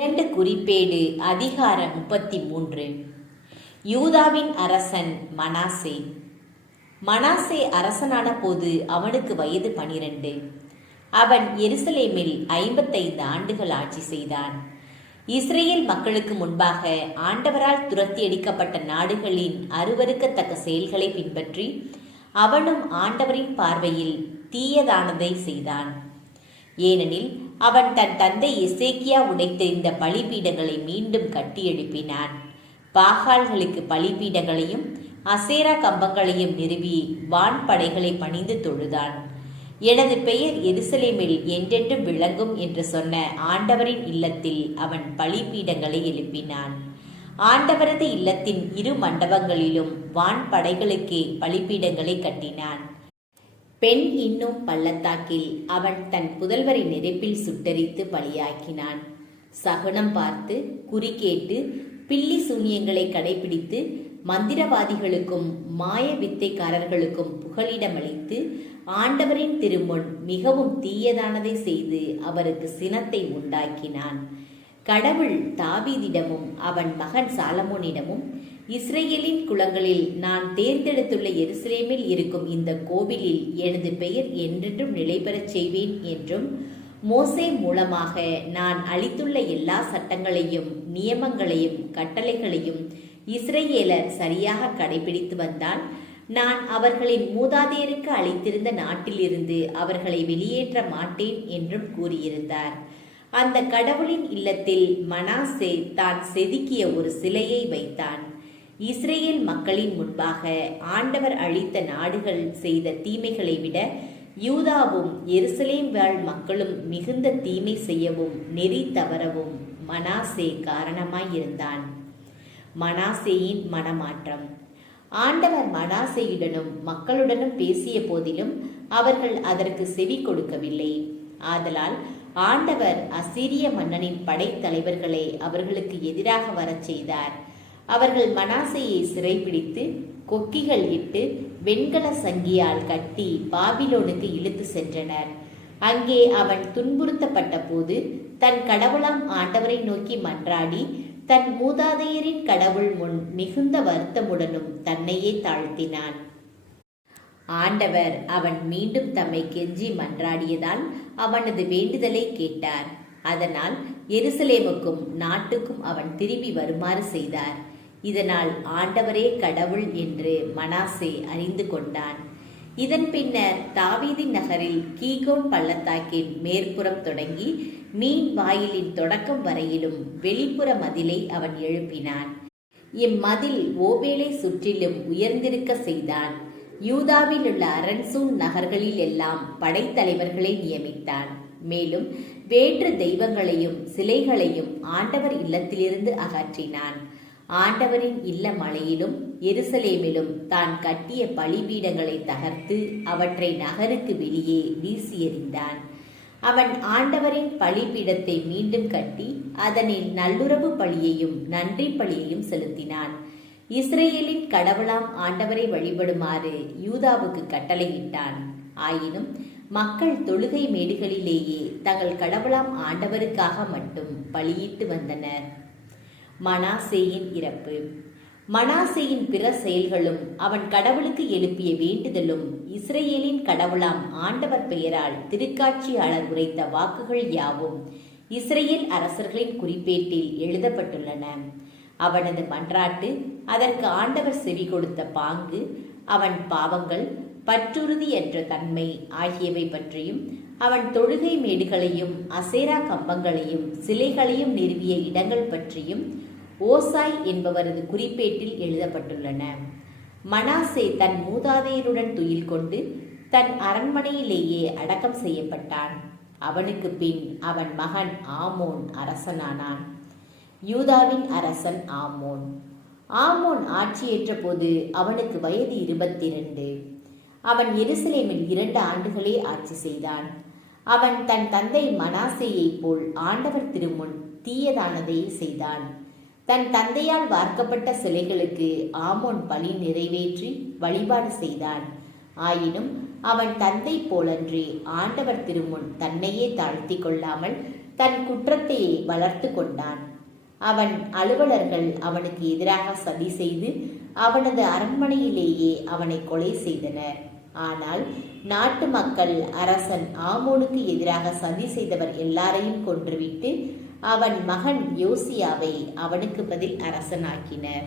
இரண்டு குறிப்பேடு அதிகாரம் 33. யூதாவின் அரசன் மனாசே. மனாசே அரசனான போது அவனுக்கு வயது 12. அவன் எருசலேமில் 55 ஆண்டுகள் ஆட்சி செய்தான். இஸ்ரேல் மக்களுக்கு முன்பாக ஆண்டவரால் துரத்தியடிக்கப்பட்ட நாடுகளின் அருவருக்கத்தக்க செயல்களை பின்பற்றி அவனும் ஆண்டவரின் பார்வையில் தீயதானதை செய்தான். ஏனெனில் அவன் தன் தந்தை எசேக்கியா உடைத்தெறிந்த பலிபீடங்களை மீண்டும் கட்டி எழுப்பினான். பாகால்களுக்கு பலிபீடங்களையும் அசேரா கம்பங்களையும் நிறுவி வான்படைகளை பணிந்து தொழுதான். எனது பெயர் எருசலேமில் என்றென்றும் விளங்கும் என்று சொன்ன ஆண்டவரின் இல்லத்தில் அவன் பலிபீடங்களை எழுப்பினான். ஆண்டவரது இல்லத்தின் 2 மண்டபங்களிலும் வான்படைகளுக்கே பலிபீடங்களை கட்டினான். பெண் இன்னும் பள்ளத்தாக்கில் அவன் தன் புதல்வரை நெருப்பில் சுட்டரித்து பலியாக்கினான். சகுனம் பார்த்து, குறி கேட்டு, பில்லி சூனியங்களை கடைபிடித்து, மந்திரவாதிகளுக்கும் மாய வித்தைக்காரர்களுக்கும் புகலிடமளித்து, ஆண்டவரின் திருமுன் மிகவும் தீயதானதை செய்து அவருக்கு சினத்தை உண்டாக்கினான். கடவுள் தாவீதிடமும் அவன் மகன் சாலமோனிடமும், இஸ்ரேலின் குலங்களில் நான் தேர்ந்தெடுத்துள்ள எருசலேமில் இருக்கும் இந்த கோவிலில் எனது பெயர் என்றென்றும் நிலை பெறச் செய்வேன் என்றும், மோசே மூலமாக நான் அளித்துள்ள எல்லா சட்டங்களையும் நியமங்களையும் கட்டளைகளையும் இஸ்ரேலர் சரியாக கடைபிடித்து வந்தால் நான் அவர்களின் மூதாதையருக்கு அளித்திருந்த நாட்டிலிருந்து அவர்களை வெளியேற்ற மாட்டேன் என்றும் கூறியிருந்தார். அந்த கடவுளின் இல்லத்தில் மனாசே தான் செதுக்கிய ஒரு சிலையை வைத்தான். இஸ்ரேல் மக்களின் முன்பாக ஆண்டவர் அளித்த நாடுகள் செய்த தீமைகளை விட யூதாவும் எருசலேம் வாழ் மக்களும் மிகுந்த தீமை செய்யவும் நெறி தவறவும் மனாசே காரணமாயிருந்தான். மனாசேயின் மனமாற்றம். ஆண்டவர் மனாசேயுடனும் மக்களுடனும் பேசிய போதிலும் அவர்கள் அதற்கு செவி கொடுக்கவில்லை. ஆதலால் ஆண்டவர் அசீரிய மன்னனின் படைத்தலைவர்களை அவர்களுக்கு எதிராக வரச் செய்தார். அவர்கள் மனாசேயை சிறைப்பிடித்து கொக்கிகள் இட்டு வெண்கல சங்கியால் கட்டி பாபிலோனுக்கு இழுத்து சென்றனர். அங்கே அவன் துன்புறுத்தப்பட்ட போது தன் கடவுளாம் ஆண்டவரை நோக்கி மன்றாடி தன் மூதாதையரின் கடவுள் முன் மிகுந்த வருத்தமுடனும் தன்னையே தாழ்த்தினான். ஆண்டவர் அவன் மீண்டும் தம்மை கெஞ்சி மன்றாடியதால் அவனது வேண்டுதலை கேட்டார். அதனால் எருசலேமுக்கும் நாட்டுக்கும் அவன் திரும்பி வருமாறு செய்தார். இதனால் ஆண்டவரே கடவுள் என்று மனாசே அறிந்து கொண்டான். இதன் பின்னர் தாவீதின் நகரில் கீகோன் பள்ளத்தாக்கின் மேற்புறம் தொடங்கி மீன் வாயிலின் தொடக்கம் வரையிலும் வெளிப்புற மதிலை அவன் எழுப்பினான். இம்மதில் ஓபேலை சுற்றிலும் உயர்ந்திருக்க செய்தான். யூதாவில் உள்ள அரண்சூன் நகர்களில் எல்லாம் படைத்தலைவர்களை நியமித்தான். மேலும் வேற்று தெய்வங்களையும் சிலைகளையும் ஆண்டவர் இல்லத்திலிருந்து அகற்றினான். ஆண்டவரின் இல்ல மலையிலும் எருசலேமிலும் தான் கட்டிய பலிபீடங்களை தகர்த்து அவற்றை நகருக்கு வெளியே வீசி எறிந்தான். அவன் ஆண்டவரின் பலிபீடத்தை மீண்டும் கட்டி அதனில் நல்லுறவு பலியையும் நன்றி பலியையும் செலுத்தினான். இஸ்ரேலின் கடவுளாம் ஆண்டவரை வழிபடுமாறு யூதாவுக்கு கட்டளையிட்டான். ஆயினும் மக்கள் தொழுகை மேடுகளிலேயே தங்கள் கடவுளாம் ஆண்டவருக்காக மட்டும் பலியிட்டு வந்தனர். மனாசேயின் இறப்பு. மனாசேயின் பிற செயல்களும் அவன் கடவுளுக்கு எழுப்பிய வேண்டுதலும் இஸ்ரேலின் கடவுளாம் ஆண்டவர் பெயரால் திருக்காட்சியாளர் உரைத்த வாக்குகள் யாவும் இஸ்ரேல் அரசர்களின் குறிப்பேட்டில் எழுதப்பட்டுள்ளன. அவனது மன்றாட்டு, அதற்கு ஆண்டவர் செவி கொடுத்த பாங்கு, அவன் பாவங்கள், பற்றுறுதியற்ற தன்மை ஆகியவை பற்றியும், அவன் தொழுகை மேடுகளையும் அசேரா கம்பங்களையும் சிலைகளையும் நிறுவிய இடங்கள் பற்றியும் ஓசாய் என்பவரது குறிப்பேட்டில் எழுதப்பட்டுள்ளன. மனாசே தன் மூதாதையருடன் துயில் கொண்டு தன் அரண்மனையிலேயே அடக்கம் செய்யப்பட்டான். அவனுக்கு பின் அவன் மகன் ஆமோன் அரசனானான். யூதாவின் அரசன் ஆமோன். ஆமோன் ஆட்சியேற்ற போது அவனுக்கு வயது 22. அவன் எருசலேமில் 2 ஆண்டுகளே ஆட்சி செய்தான். அவன் தன் தந்தை மனாசேயைப் போல் ஆண்டவர் திருமுன் தீயதானதை செய்தான். தன் தந்தையால் வார்க்கப்பட்ட சிலைகளுக்கு ஆமோன் பலி நிறைவேற்றி வழிபாடு செய்தான். ஆயினும் அவன் தந்தை போலன்றி ஆண்டவர் திருமுன் தன்னையே தாழ்த்தி கொள்ளாமல் தன் குற்றத்தை வளர்த்து கொண்டான். அவன் அலுவலர்கள் அவனுக்கு எதிராக சதி செய்து அவனது அரண்மனையிலேயே அவனை கொலை செய்தனர். ஆனால் நாட்டு மக்கள் அரசன் ஆமோனுக்கு எதிராக சதி செய்தவர் எல்லாரையும் கொன்றுவிட்டு அவன் மகன் யோசியாவை அவனுக்கு பதில் அரசனாக்கினர்.